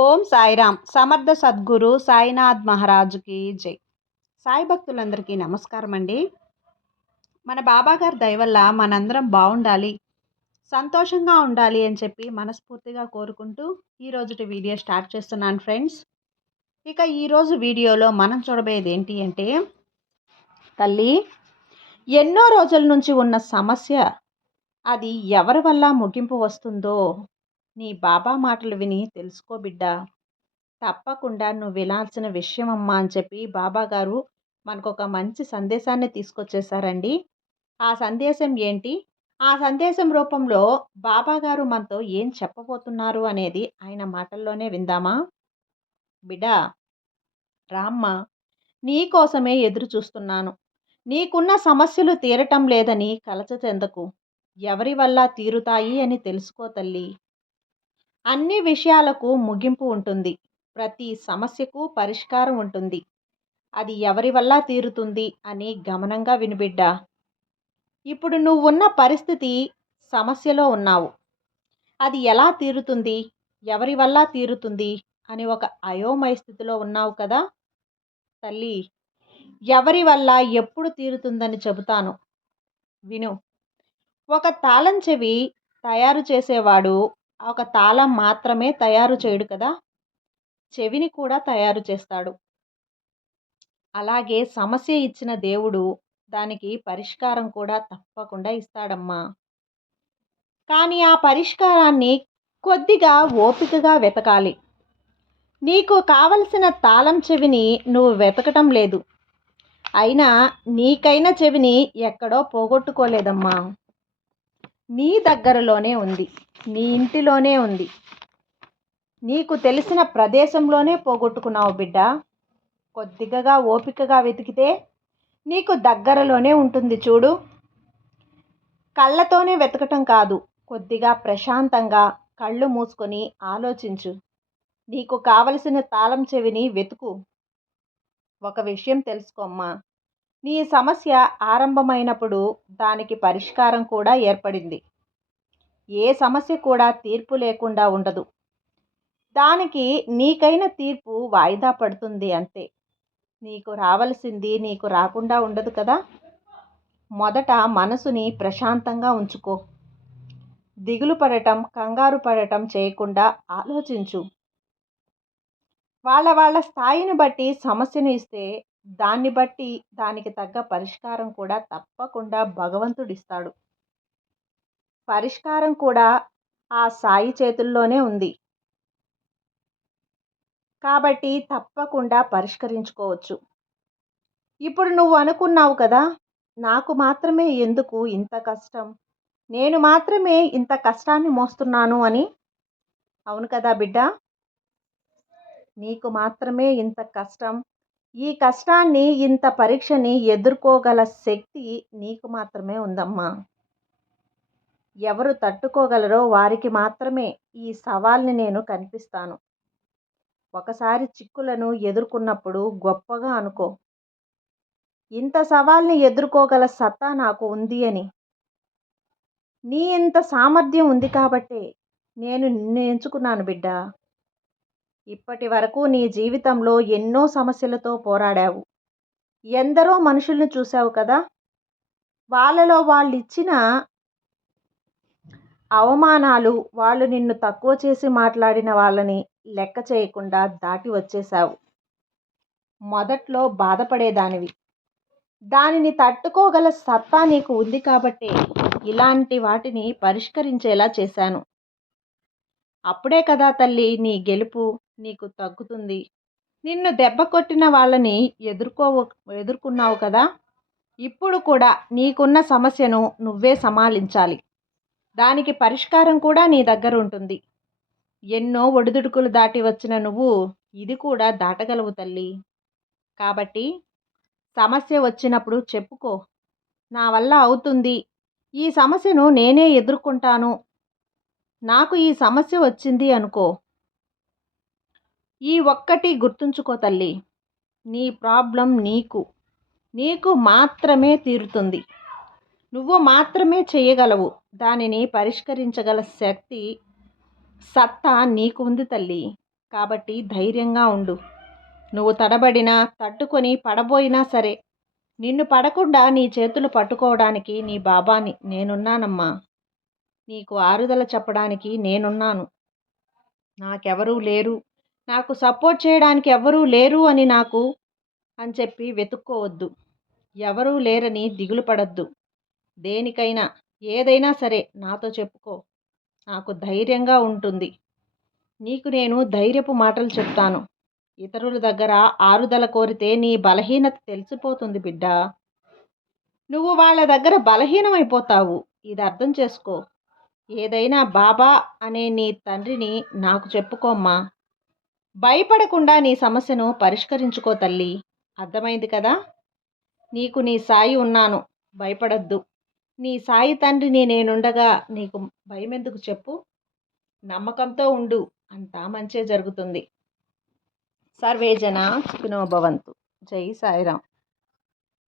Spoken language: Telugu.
ఓం సాయిరామ్. సమర్థ సద్గురు సాయినాథ్ మహారాజుకి జై. సాయి భక్తులందరికీ నమస్కారం అండి. మన బాబాగారి దయ వల్ల మనందరం బాగుండాలి, సంతోషంగా ఉండాలి అని చెప్పి మనస్ఫూర్తిగా కోరుకుంటూ ఈరోజుటి వీడియో స్టార్ట్ చేస్తున్నాను ఫ్రెండ్స్. ఇక ఈరోజు వీడియోలో మనం చూడబోయేది ఏంటి అంటే, తల్లి, ఎన్నో రోజుల నుంచి ఉన్న సమస్య అది ఎవరి వల్ల ముగింపు వస్తుందో నీ బాబా మాటలు విని తెలుసుకో బిడ్డా. తప్పకుండా నువ్వు వినాల్సిన విషయం అమ్మా అని చెప్పి బాబా గారు మనకు ఒక మంచి సందేశాన్ని తీసుకొచ్చేసారండి. ఆ సందేశం ఏంటి, ఆ సందేశం రూపంలో బాబా గారు మనతో ఏం చెప్పబోతున్నారు అనేది ఆయన మాటల్లోనే విందామా. బిడ్డా, రామ్మ, నీ కోసమే ఎదురు చూస్తున్నాను. నీకున్న సమస్యలు తీరటం లేదని కలత చెందకు. ఎవరి వల్ల తీరుతాయి అని తెలుసుకో తల్లి. అన్ని విషయాలకు ముగింపు ఉంటుంది. ప్రతి సమస్యకు పరిష్కారం ఉంటుంది. అది ఎవరి వల్ల తీరుతుంది అని గమనంగా వినుబిడ్డా. ఇప్పుడు నువ్వున్న పరిస్థితి, సమస్యలో ఉన్నావు. అది ఎలా తీరుతుంది, ఎవరి వల్ల తీరుతుంది అని ఒక అయోమయ స్థితిలో ఉన్నావు కదా తల్లి. ఎవరి వల్ల ఎప్పుడు తీరుతుందని చెబుతాను విను. ఒక తాళం చెవి తయారు చేసేవాడు ఒక తాళం మాత్రమే తయారు చేయడు కదా, చెవిని కూడా తయారు చేస్తాడు. అలాగే సమస్య ఇచ్చిన దేవుడు దానికి పరిష్కారం కూడా తప్పకుండా ఇస్తాడమ్మా. కానీ ఆ పరిష్కారాన్ని కొద్దిగా ఓపికగా వెతకాలి. నీకు కావలసిన తాళం చెవిని నువ్వు వెతకటం లేదు. అయినా నీకైన చెవిని ఎక్కడో పోగొట్టుకోలేదమ్మా. నీ దగ్గరలోనే ఉంది, నీ ఇంటిలోనే ఉంది, నీకు తెలిసిన ప్రదేశంలోనే పోగొట్టుకున్నావు బిడ్డ. కొద్దిగా ఓపికగా వెతికితే నీకు దగ్గరలోనే ఉంటుంది చూడు. కళ్ళతోనే వెతకటం కాదు, కొద్దిగా ప్రశాంతంగా కళ్ళు మూసుకొని ఆలోచించు. నీకు కావలసిన తాళం చెవిని వెతుకు. ఒక విషయం తెలుసుకోమ్మా, నీ సమస్య ఆరంభమైనప్పుడు దానికి పరిష్కారం కూడా ఏర్పడింది. ఏ సమస్య కూడా తీర్పు లేకుండా ఉండదు. దానికి నీకైన తీర్పు వాయిదా పడుతుంది అంతే. నీకు రావలసింది నీకు రాకుండా ఉండదు కదా. మొదట మనసుని ప్రశాంతంగా ఉంచుకో. దిగులు పడటం, కంగారు పడటం చేయకుండా ఆలోచించు. వాళ్ళ స్థాయిని బట్టి సమస్యను ఇస్తే దాన్ని బట్టి దానికి తగ్గ పరిష్కారం కూడా తప్పకుండా భగవంతుడిస్తాడు. పరిష్కారం కూడా ఆ సాయి చేతుల్లోనే ఉంది. కాబట్టి తప్పకుండా పరిష్కరించుకోవచ్చు. ఇప్పుడు నువ్వు అనుకున్నావు కదా, నాకు మాత్రమే ఎందుకు ఇంత కష్టం, నేను మాత్రమే ఇంత కష్టాన్ని మోస్తున్నాను అని. అవును కదా బిడ్డ, నీకు మాత్రమే ఇంత కష్టం, ఈ కష్టాన్ని, ఇంత పరీక్షని ఎదుర్కోగల శక్తి నీకు మాత్రమే ఉందమ్మా. ఎవరు తట్టుకోగలరో వారికి మాత్రమే ఈ సవాల్ని నేను కనిపిస్తాను. ఒకసారి చిక్కులను ఎదుర్కొన్నప్పుడు గొప్పగా అనుకో, ఇంత సవాల్ని ఎదుర్కోగల సత్తా నాకు ఉంది అని. నీ ఇంత సామర్థ్యం ఉంది కాబట్టే నేను నిన్ను ఎంచుకున్నాను బిడ్డ. ఇప్పటి వరకు నీ జీవితంలో ఎన్నో సమస్యలతో పోరాడావు. ఎందరో మనుషుల్ని చూశావు కదా. వాళ్ళలో వాళ్ళు ఇచ్చిన అవమానాలు, వాళ్ళు నిన్ను తక్కువ చేసి మాట్లాడిన వాళ్ళని లెక్క చేయకుండా దాటి వచ్చేశావు. మొదట్లో బాధపడేదానివి. దానిని తట్టుకోగల సత్తా నీకు ఉంది కాబట్టే ఇలాంటి వాటిని పరిష్కరించేలా చేశాను. అప్పుడే కదా తల్లి నీ గెలుపు నీకు తగ్గుతుంది. నిన్ను దెబ్బ కొట్టిన వాళ్ళని ఎదుర్కొన్నావు కదా. ఇప్పుడు కూడా నీకున్న సమస్యను నువ్వే సమాలించాలి. దానికి పరిష్కారం కూడా నీ దగ్గర ఉంటుంది. ఎన్నో ఒడిదుడుకులు దాటి వచ్చిన నువ్వు ఇది కూడా దాటగలవు తల్లి. కాబట్టి సమస్య వచ్చినప్పుడు చెప్పుకో, నా వల్ల అవుతుంది, ఈ సమస్యను నేనే ఎదుర్కొంటాను, నాకు ఈ సమస్య వచ్చింది అనుకో. ఈ ఒక్కటి గుర్తుంచుకో తల్లి, నీ ప్రాబ్లం నీకు మాత్రమే తీరుతుంది. నువ్వు మాత్రమే చేయగలవు. దానిని పరిష్కరించగల శక్తి, సత్తా నీకు ఉంది తల్లి. కాబట్టి ధైర్యంగా ఉండు. నువ్వు తడబడినా, తట్టుకొని పడబోయినా సరే, నిన్ను పడకుండా నీ చేతులు పట్టుకోవడానికి నీ బాబాని నేనున్నానమ్మా. నీకు ఆరుదల చెప్పడానికి నేనున్నాను. నాకెవరూ లేరు, నాకు సపోర్ట్ చేయడానికి ఎవ్వరూ లేరు అని చెప్పి వెతుక్కోవద్దు. ఎవరూ లేరని దిగులు పడద్దు. దేనికైనా ఏదైనా సరే నాతో చెప్పుకో. నాకు ధైర్యంగా ఉంటుంది. నీకు నేను ధైర్యపు మాటలు చెప్తాను. ఇతరుల దగ్గర ఆరుదల కోరితే నీ బలహీనత తెలిసిపోతుంది బిడ్డా. నువ్వు వాళ్ళ దగ్గర బలహీనమైపోతావు. ఇది అర్థం చేసుకో. ఏదైనా బాబా అనే నీ తండ్రిని నాకు చెప్పుకోమ్మా. భయపడకుండా నీ సమస్యను పరిష్కరించుకో తల్లి. అర్థమైంది కదా? నీకు నీ సాయి ఉన్నాను, భయపడద్దు. నీ సాయి తండ్రిని నేనుండగా నీకు భయమెందుకు చెప్పు? నమ్మకంతో ఉండు, అంతా మంచే జరుగుతుంది. సర్వే జనా సుఖినో భవంతు. జై సాయిరాం.